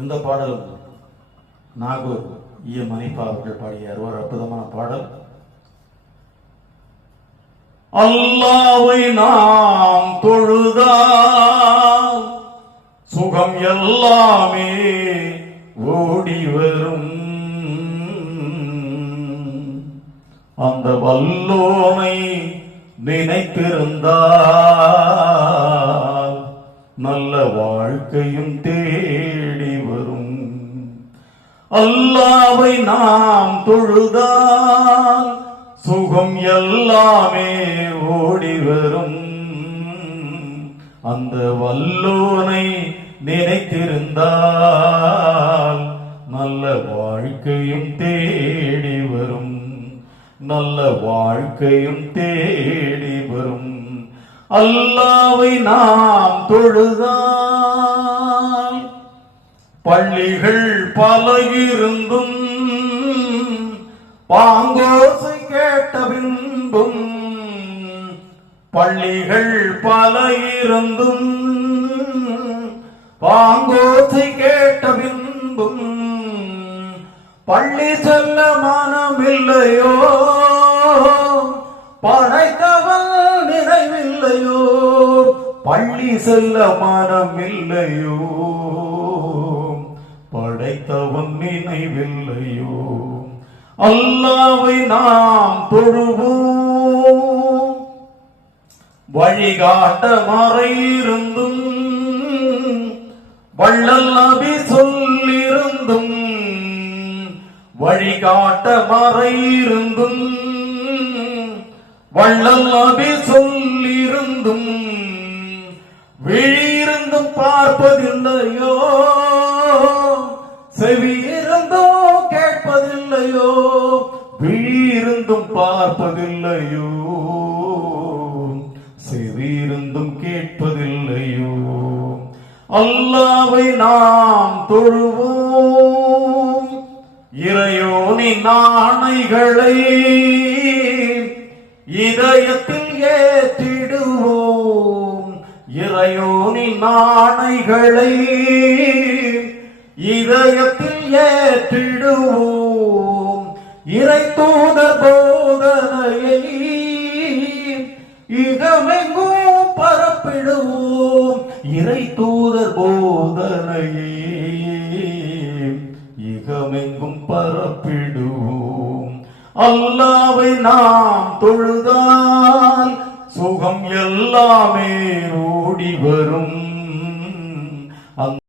இந்த பாடல் நாகூர் மணிப்பா அவர்கள் பாடிய ஒரு அற்புதமான பாடல். அல்லாஹ்வை நாம் தொழுதால் சுகம் எல்லாமே ஓடி வரும். அந்த வல்லோனை நினைத்திருந்தால் நல்ல வாழ்க்கையும் தேடி வரும். அல்லாஹ்வை நாம் தொழுதால் சுகம் எல்லாமே ஓடி வரும். அந்த வல்லோனை நினைத்திருந்தால் நல்ல வாழ்க்கையும் தேடி வரும். நல்ல வாழ்க்கையும் தேடி வரும். அல்லாஹ்வை நாம் தொழுதால் பள்ளிகள் பல இருந்தும் பாங்கோசை கேட்ட பின்பும், பள்ளிகள் பல இருந்தும் பாங்கோசை கேட்ட பின்பும் பள்ளி செல்ல மனமில்லையோ, படைத்தவன் நினைவில்லையோ. பள்ளி செல்ல மனமில்லையோ, படைத்தவன் நினைவில்லையோ. அல்லாஹ்வை நாம் தொழுவோம். வழிகாட்ட மறையிருந்தும் வள்ளல் நபி சொல்லிருந்தும், வழிகாட்ட மறையிருந்தும் வள்ளல் நபி சொல்லிருந்தும் விழியிருந்தும் பார்ப்பதில்லையோ, செவியிருந்தோ கேட்பதில்லையோ. விழியிருந்தும் பார்ப்பதில்லையோ, செவியிருந்தும் கேட்பதில்லையோ. அல்லாஹ்வை நாம் தொழுவோம். இறையோனின் ஆணைகளை இதயத்தில் ஏற்றிடுவோம். இறையோனின் ஆணைகளை இதயத்தில் ஏற்றிடுவோம். இறை தூதர் போதனையை இகமெங்கும் பரப்பிடுவோம். இறை தூதர் போதனையை இகமெங்கும் பரப்பிடுவோம். அல்லாஹ்வை நாம் தொழுதால் சுகம் எல்லாமே ஓடி வரும்.